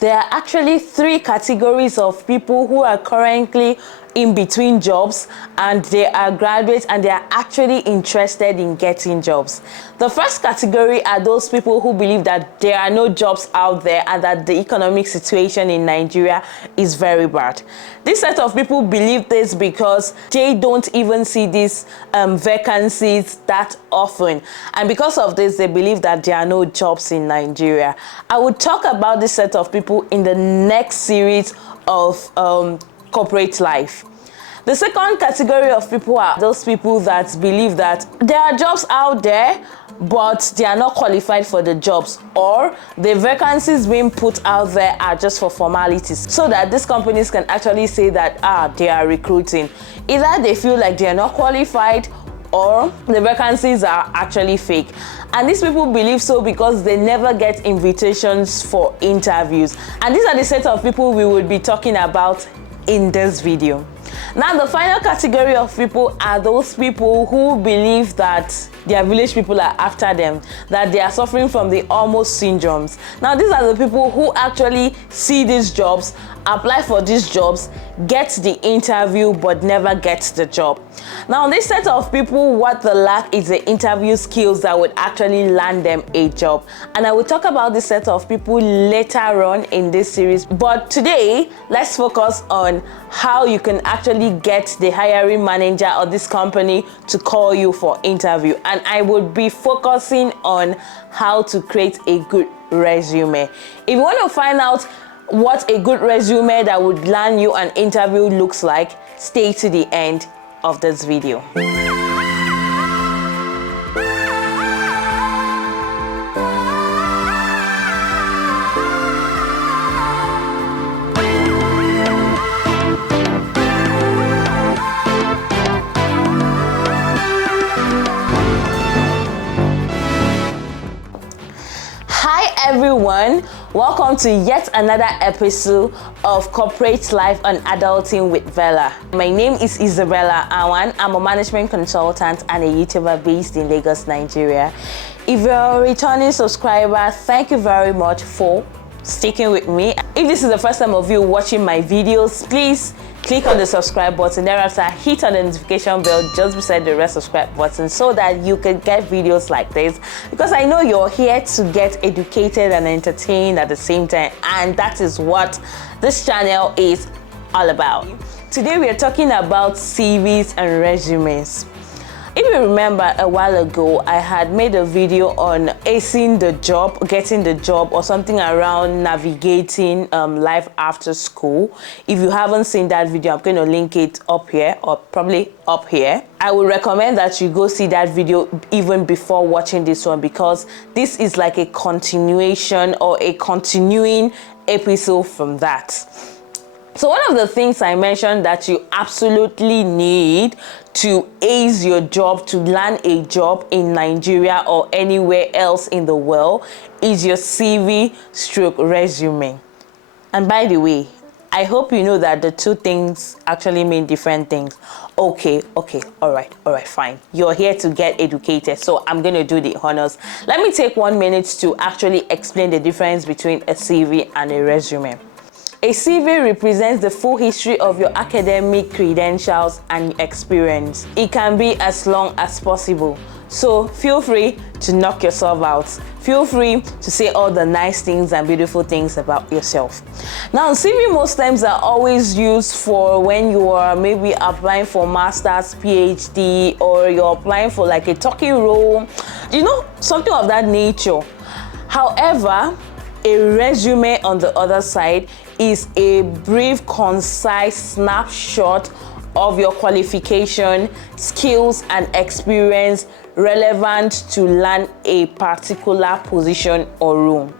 There are actually three categories of people who are currently in between jobs, and they are graduates and they are actually interested in getting jobs. The first category are those people who believe that there are no jobs out there and that the economic situation in Nigeria is very bad. This set of people believe this because they don't even see these vacancies that often, and because of this they believe that there are no jobs in Nigeria. I will talk about this set of people in the next series of corporate life. The second category of people are those people that believe that there are jobs out there, but they are not qualified for the jobs, or the vacancies being put out there are just for formalities, so that these companies can actually say that they are recruiting. Either they feel like they are not qualified, or the vacancies are actually fake. And these people believe so because they never get invitations for interviews. And these are the set of people we will be talking about in this video. Now, the final category of people are those people who believe that their village people are after them, that they are suffering from the almost syndromes. Now, these are the people who actually see these jobs, apply for these jobs, get the interview, but never get the job. Now, this set of people, what they lack is the interview skills that would actually land them a job. And I will talk about this set of people later on in this series. But today, let's focus on how you can actually get the hiring manager of this company to call you for interview. And I will be focusing on how to create a good resume. If you want to find out what a good resume that would land you an interview looks like, stay to the end of this video. Hi everyone, welcome to yet another episode of Corporate Life on Adulting with Vela. My name is Isabella Awan. I'm a management consultant and a YouTuber based in Lagos, Nigeria. If you're a returning subscriber, thank you very much for sticking with me. If this is the first time of you watching my videos, please click on the subscribe button. Thereafter, hit on the notification bell just beside the red subscribe button so that you can get videos like this, because I know you're here to get educated and entertained at the same time, and that is what this channel is all about. Today we are talking about CVs and resumes. If you remember, a while ago, I had made a video on acing the job, getting the job, or something around navigating life after school. If you haven't seen that video, I'm going to link it up here, or probably up here. I would recommend that you go see that video even before watching this one, because this is like a continuation or a continuing episode from that. So one of the things I mentioned that you absolutely need to ace your job, to land a job in Nigeria or anywhere else in the world, is your CV/resume. And by the way, I hope you know that the two things actually mean different things. Okay, all right, fine. You're here to get educated, so I'm going to do the honors. Let me take 1 minute to actually explain the difference between a CV and a resume. A CV represents the full history of your academic credentials and experience. It can be as long as possible. So feel free to knock yourself out. Feel free to say all the nice things and beautiful things about yourself. Now, CV most times are always used for when you are maybe applying for master's, PhD, or you're applying for like a talking role, something of that nature. However, a resume on the other side is a brief, concise snapshot of your qualification, skills, and experience relevant to land a particular position or role.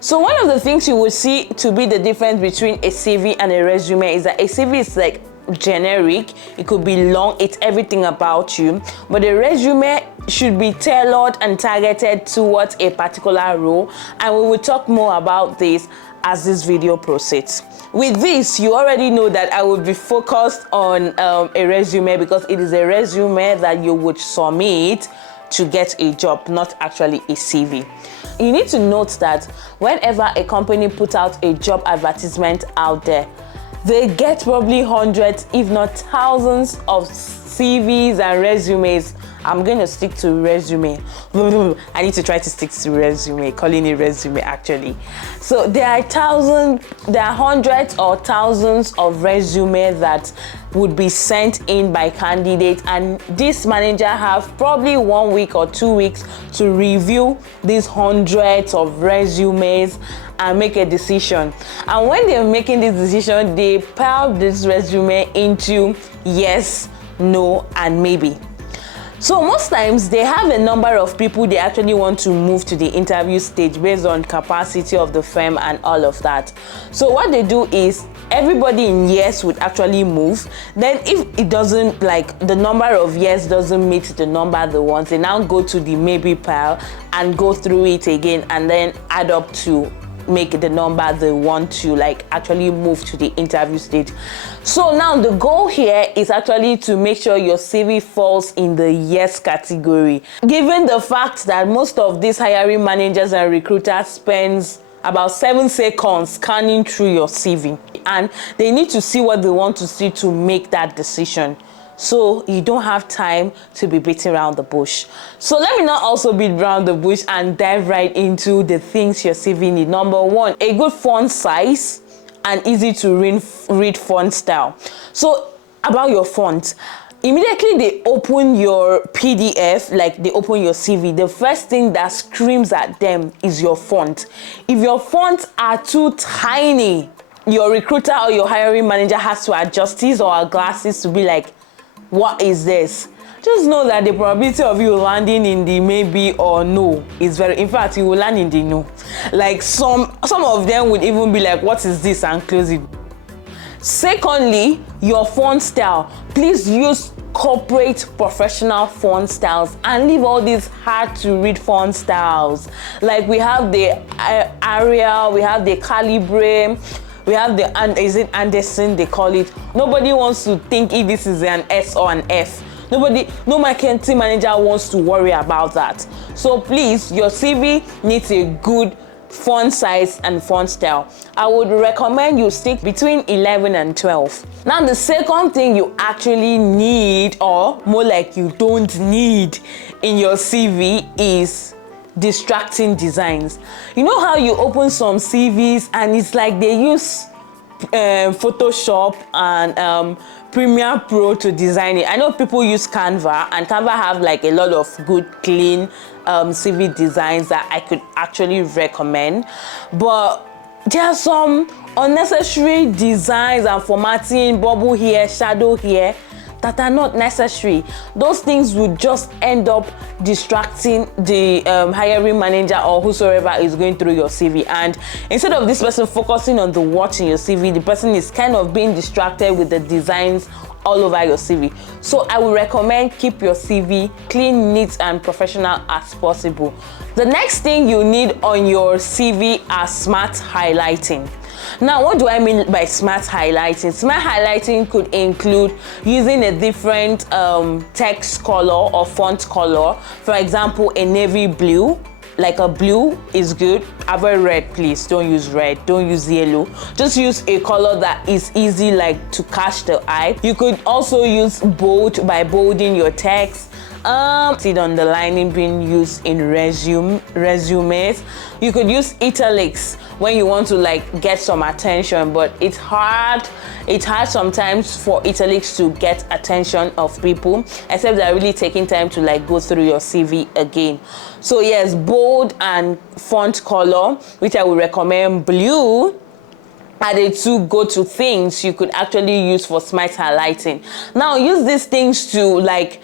So one of the things you will see to be the difference between a CV and a resume is that a CV is like generic, it could be long, it's everything about you, but a resume should be tailored and targeted towards a particular role, and we will talk more about this as this video proceeds. With this, you already know that I will be focused on a resume, because it is a resume that you would submit to get a job, not actually a CV. you need to note that whenever a company puts out a job advertisement out there, they get probably hundreds, if not thousands of CVs and resumes. I'm going to stick to resume. I need to try to stick to resume, calling it resume actually. So there are hundreds or thousands of resumes that would be sent in by candidates, and this manager have probably 1 week or 2 weeks to review these hundreds of resumes and make a decision. And when they're making this decision, they pile this resume into yes, no, and maybe. So most times they have a number of people they actually want to move to the interview stage based on capacity of the firm and all of that. So what they do is everybody in yes would actually move. Then if it doesn't, like the number of yes doesn't meet the number they want, they now go to the maybe pile and go through it again and then add up to make the number they want to like actually move to the interview stage. So now the goal here is actually to make sure your CV falls in the yes category, given the fact that most of these hiring managers and recruiters spends about 7 seconds scanning through your CV, and they need to see what they want to see to make that decision. So you don't have time to be beating around the bush. So let me not also beat around the bush and dive right into the things your CV need. Number one, a good font size and easy to read font style. So about your font, immediately they open your PDF, like they open your CV, the first thing that screams at them is your font. If your fonts are too tiny, your recruiter or your hiring manager has to adjust his or her glasses to be like, what is this? Just know that the probability of you landing in the maybe or no is very, in fact, you will land in the no. Like some of them would even be like, what is this, and close it. Secondly, your font style. Please use corporate professional font styles and leave all these hard to read font styles. Like we have the Arial, we have the Calibre, we have the, is it Anderson they call it? Nobody wants to think if this is an S or an F. No marketing manager wants to worry about that. So please, your CV needs a good font size and font style. I would recommend you stick between 11 and 12. Now the second thing you actually need, or more like you don't need in your CV, is distracting designs. You know how you open some CVs and it's like they use Photoshop and Premiere Pro to design it. I know people use Canva, and Canva have like a lot of good clean CV designs that I could actually recommend, but there are some unnecessary designs and formatting, bubble here, shadow here, that are not necessary. Those things would just end up distracting the hiring manager or whosoever is going through your CV. And instead of this person focusing on the words in your CV, the person is kind of being distracted with the designs all over your CV. So I would recommend keep your CV clean, neat, and professional as possible. The next thing you need on your CV are smart highlighting. Now, what do I mean by smart highlighting? Smart highlighting could include using a different text color or font color. For example, a navy blue, like a blue is good. Avoid red, please. Don't use red. Don't use yellow. Just use a color that is easy, like to catch the eye. You could also use bold by bolding your text. See the underlining being used in resumes. You could use italics when you want to like get some attention, but it's hard sometimes for italics to get attention of people, except they're really taking time to like go through your CV again. So yes, bold and font color, which I would recommend blue, are the two go-to things you could actually use for smart highlighting. Now use these things to like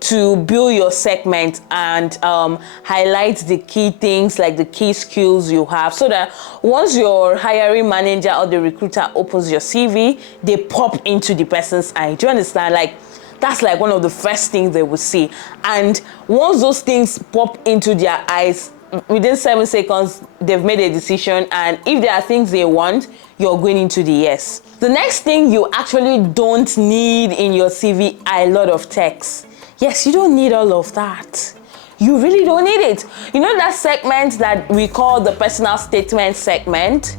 to build your segment and highlight the key things, like the key skills you have, so that once your hiring manager or the recruiter opens your CV, they pop into the person's eye. Do you understand? Like that's like one of the first things they will see. And once those things pop into their eyes, within 7 seconds, they've made a decision, and if there are things they want, you're going into the yes. The next thing you actually don't need in your CV are a lot of text. Yes, you don't need all of that. you really don't need it. You know that segment that we call the personal statement segment?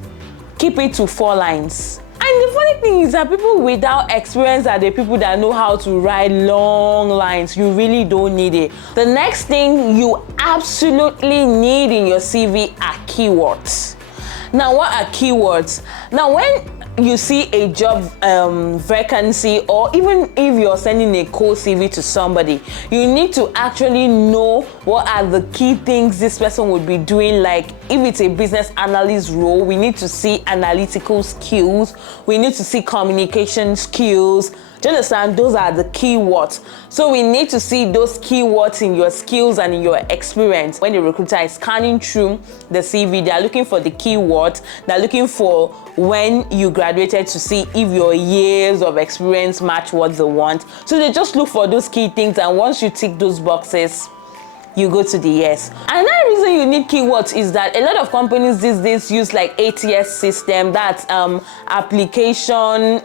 Keep it to 4 lines. And the funny thing is that people without experience are the people that know how to write long lines. You really don't need it. The next thing you absolutely need in your CV are keywords. Now, what are keywords? Now, when you see a job vacancy, or even if you're sending a cold CV to somebody, you need to actually know what are the key things this person would be doing. Like if it's a business analyst role, we need to see analytical skills, we need to see communication skills. Do you understand? Those are the keywords. So we need to see those keywords in your skills and in your experience. When the recruiter is scanning through the CV, they're looking for the keywords. They're looking for when you graduated to see if your years of experience match what they want. So they just look for those key things, and once you tick those boxes, you go to the yes. Another reason you need keywords is that a lot of companies these days use like ATS system, that's application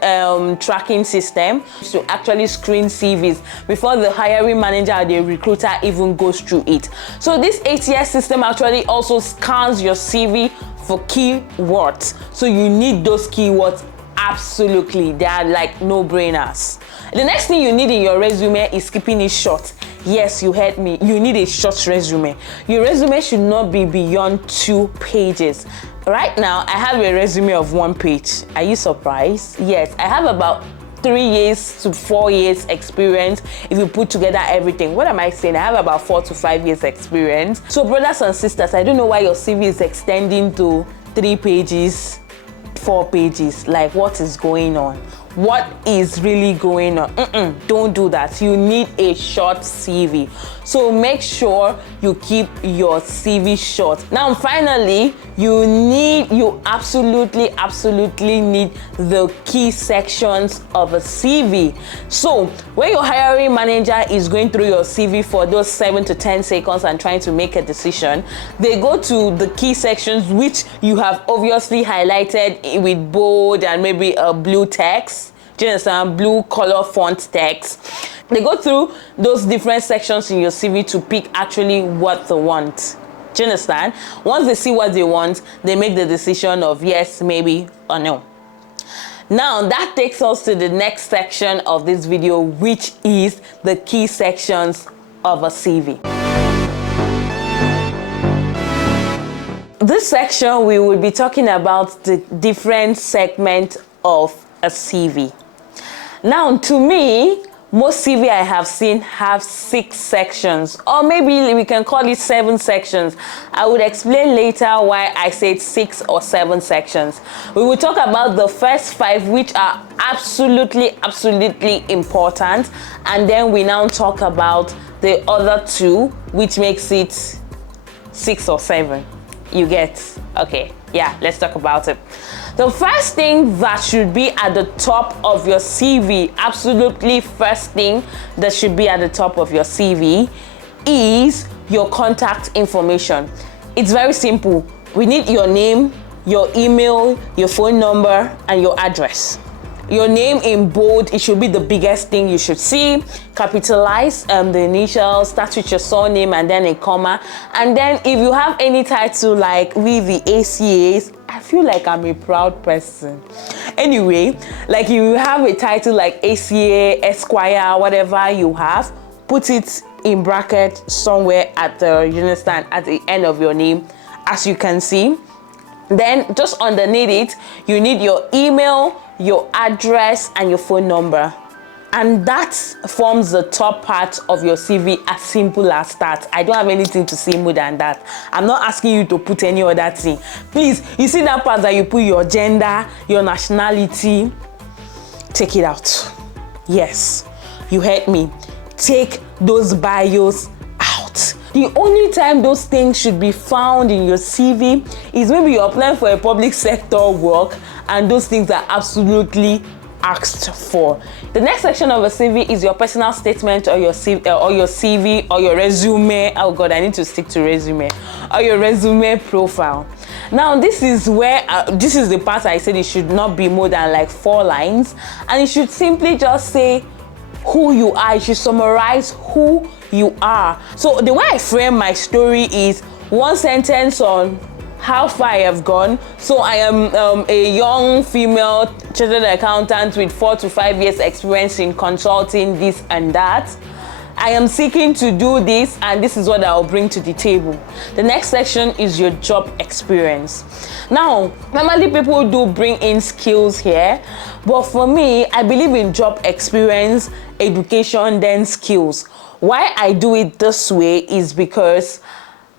tracking system, to actually screen CVs before the hiring manager or the recruiter even goes through it. So this ATS system actually also scans your CV for keywords. So you need those keywords. Absolutely, they are like no-brainers. The next thing you need in your resume is keeping it short. Yes, you heard me. You need a short resume. Your resume should not be beyond 2 pages. Right now, I have a resume of 1 page. Are you surprised? Yes, I have about 3 years to 4 years experience if you put together everything. What am I saying? I have about 4 to 5 years experience. So brothers and sisters, I don't know why your CV is extending to 3 pages, 4 pages. Like, what is going on? What is really going on? Don't do that. You need a short CV. So make sure you keep your CV short. Now, finally, you absolutely need the key sections of a CV. So when your hiring manager is going through your CV for those 7 to 10 seconds and trying to make a decision, they go to the key sections which you have obviously highlighted with bold and maybe a blue text. Do you understand? Blue color font text. They go through those different sections in your CV to pick actually what they want. Do you understand? Once they see what they want, they make the decision of yes, maybe, or no. Now that takes us to the next section of this video, which is the key sections of a CV. This section, we will be talking about the different segments of a CV. Now, to me, most CV I have seen have 6 sections, or maybe we can call it 7 sections. I would explain later why I said 6 or 7 sections. We will talk about the first 5, which are absolutely important, and then we now talk about the other 2, which makes it 6 or 7. You get? Okay, yeah, let's talk about it. The first thing that should be at the top of your CV, absolutely first thing that should be at the top of your CV, is your contact information. It's very simple. We need your name, your email, your phone number, and your address. Your name in bold, it should be the biggest thing you should see. Capitalize the initials, start with your surname and then a comma. And then if you have any title like we the ACAs, I feel like I'm a proud person. Anyway, like if you have a title like ACA, Esquire, whatever you have, put it in bracket somewhere at the, you understand, at the end of your name, as you can see. Then just underneath it, you need your email, your address, and your phone number. And that forms the top part of your CV, as simple as that. I don't have anything to say more than that. I'm not asking you to put any other thing. Please, you see that part that you put your gender, your nationality, take it out. Yes, you heard me. Take those bios out. The only time those things should be found in your CV is maybe you're applying for a public sector work and those things are absolutely asked for. The next section of a CV is your personal statement or your CV or your resume. Oh God, I need to stick to resume. Or your resume profile. Now this is where this is the part I said it should not be more than like 4 lines, and it should simply just say who you are. You should summarize who you are. So the way I frame my story is one sentence on how far I have gone. So I am a young female chartered accountant with 4 to 5 years experience in consulting, this and that. I am seeking to do this, and this is what I'll bring to the table. The next section is your job experience. Now, normally people do bring in skills here, but for me, I believe in job experience, education, then skills. Why I do it this way is because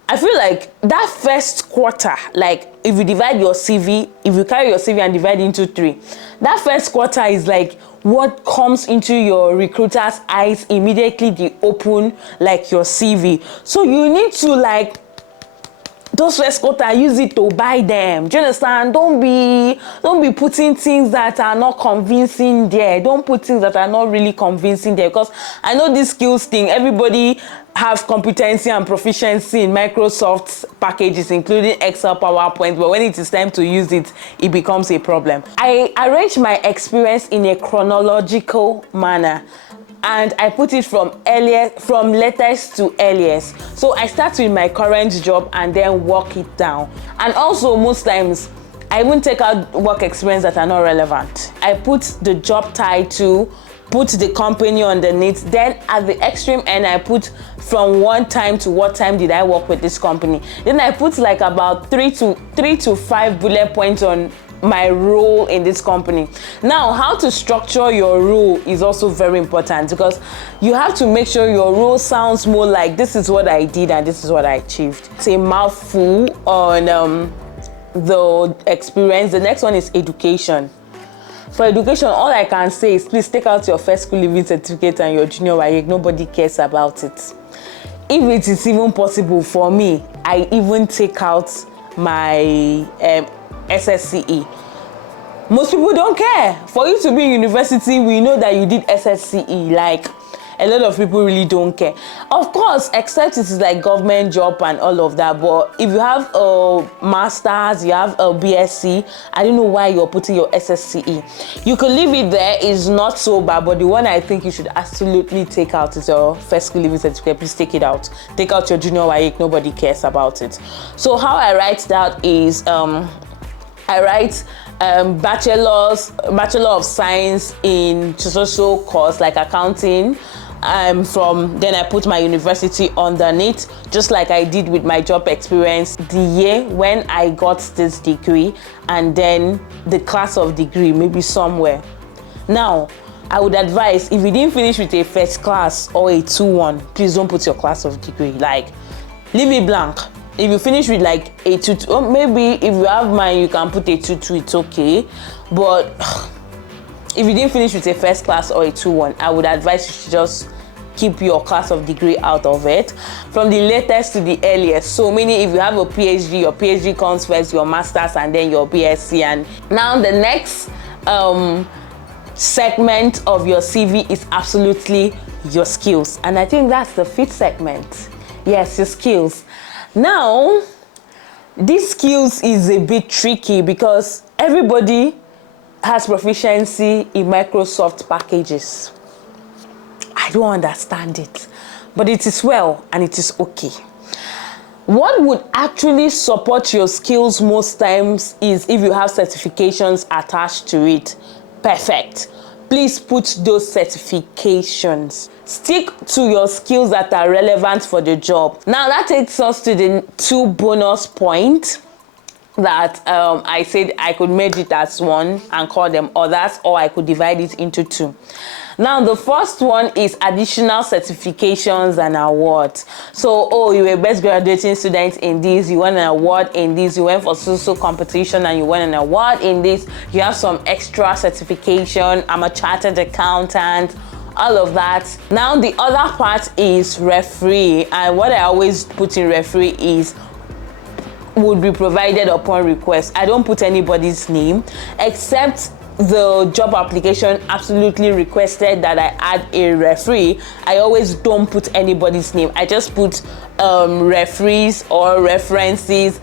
I feel like that first quarter, like if you divide your CV, if you carry your CV and divide it into 3, that first quarter is like what comes into your recruiter's eyes immediately they open like your CV. So you need to like those first quarter, use it to buy them. Do you understand? Don't be putting things that are not convincing there. Don't put things that are not really convincing there, because I know this skills thing, everybody have competency and proficiency in Microsoft packages, including Excel, PowerPoint, but when it is time to use it, it becomes a problem. I arrange my experience in a chronological manner, and I put it from latest to earliest. So I start with my current job and then work it down. And also most times, I even take out work experience that are not relevant. I put the job title, put the company underneath, then at the extreme end, I put from what time to what time did I work with this company. Then I put like about 3 to 5 bullet points on my role in this company. Now, how to structure your role is also very important, because you have to make sure your role sounds more like this is what I did and this is what I achieved. It's a mouthful on the experience. The next one is education. For education, all I can say is please take out your first school leaving certificate and your junior WAEC. Nobody cares about it. If it is even possible for me, I even take out my SSCE. Most people don't care. For you to be in university, we know that you did SSCE. Like, a lot of people really don't care. Of course, except it is like government job and all of that. But if you have a master's, you have a BSc, I don't know why you're putting your SSCE. You could leave it there. It's not so bad. But the one I think you should absolutely take out is your first school leaving certificate. Please take it out. Take out your junior WAEC. Nobody cares about it. So how I write that is I write Bachelor of Science in social course like accounting. Then I put my university underneath, just like I did with my job experience, the year when I got this degree, and then the class of degree, maybe somewhere. Now, I would advise, if you didn't finish with a first class or a 2-1, please don't put your class of degree. Like, leave it blank. If you finish with like a 2-2, or maybe if you have mine, you can put a 2-2, it's okay. But if you didn't finish with a first class or a 2-1, I would advise you to just keep your class of degree out of it. From the latest to the earliest. So meaning if you have a PhD, your PhD comes first, your master's, and then your BSc. And now the next segment of your CV is absolutely your skills. And I think that's the 5th segment. Yes, your skills. Now, these skills is a bit tricky because everybody has proficiency in Microsoft packages. I don't understand it, but it is well and it is okay. What would actually support your skills most times is if you have certifications attached to it. Perfect. Please put those certifications. Stick to your skills that are relevant for the job. Now that takes us to the 2 bonus points that I said I could merge it as one and call them others, or I could divide it into 2. Now, the first one is additional certifications and awards. So, you were best graduating student in this, you won an award in this, you went for social competition and you won an award in this, you have some extra certification, I'm a chartered accountant, all of that. Now, the other part is referee, and what I always put in referee is would be provided upon request. I don't put anybody's name except the job application absolutely requested that I add a referee. I always don't put anybody's name. I just put referees or references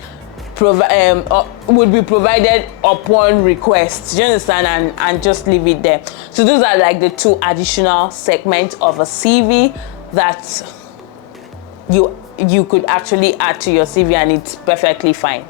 would be provided upon request. Do you understand? And just leave it there. So those are like the two additional segments of a CV that you could actually add to your CV, and it's perfectly fine.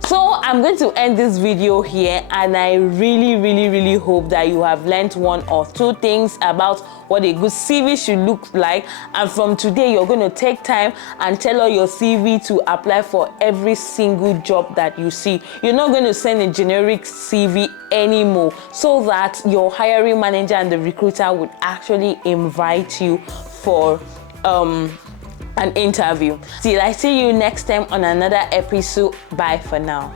So I'm going to end this video here, and I really hope that you have learned one or two things about what a good CV should look like. And from today, you're going to take time and tailor your CV to apply for every single job that you see. You're not going to send a generic CV anymore, so that your hiring manager and the recruiter would actually invite you for an interview. Till I see you next time on another episode. Bye for now.